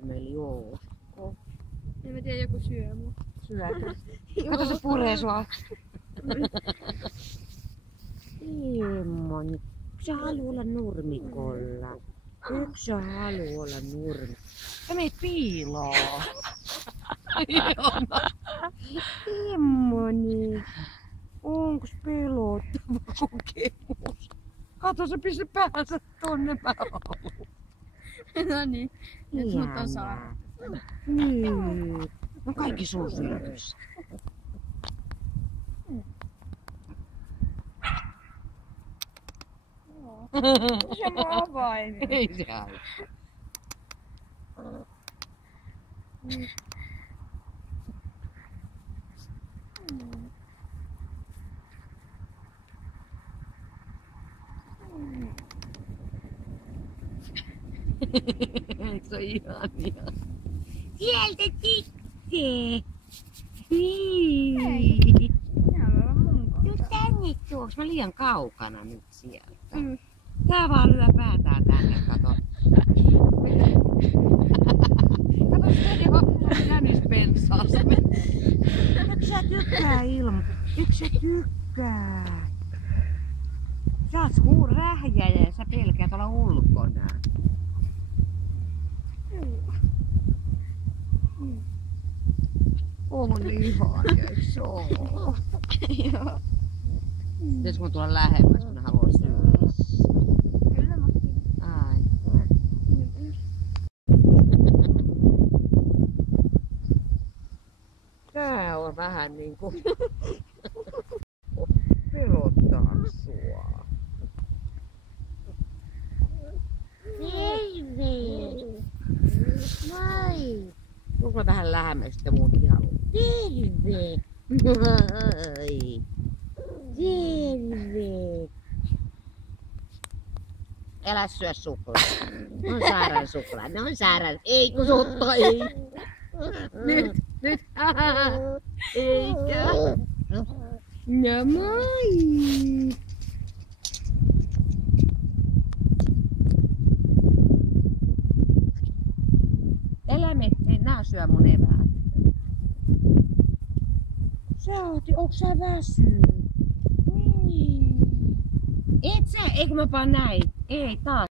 käärmeellä, joo. En mä tiedä, joku syö mua. Syökö? Kato, se puree sua. Immoni. Se haluaa olla nurmikolla. Yksi se haluaa olla nurmikolla. Ja meit piiloon. Immoni. Onks pelottava kokemus? Kato, se pisti päänsä tonne päälle. No niin, nyt mut on saanut. Nyt. On kaikki sun syytössä. Se mun avain. Ei se aina. Eikö se ole ihania? Sieltä tykkää! Hei! Täällä on mun kanssa. Tuu tänne tuoks mä liian kaukana nyt sieltä? Tää vaan lyö päätään tänne, kato. Kato se jo jänispensaasta. Eikö sä tykkää ilma? Eikö sä tykkää? Sä oot rähjäjä ja sä pelkäät olla ulkona. On ihania, eikö se oo? Joo. Pitäisikö mun tulla lähemmäs, kun ne haluaa syödä? Kyllä mä otin. Ai. Tää on vähän niinku pelottaa sua. Terve! Moi! Tuliko vähän lähemmäs, että muutkin haluaa? Terve! Moi! Terve! Älä syö suklaa. Ne on sairaan suklaa. Ne on sairaan. Ei kun sutta, ei. Nyt. Eikä. No moi. Eläimet, nää syö mun eväät. Onks sä väsynyt? Niin. Et sä, eikö mä paan näin? Ei taas.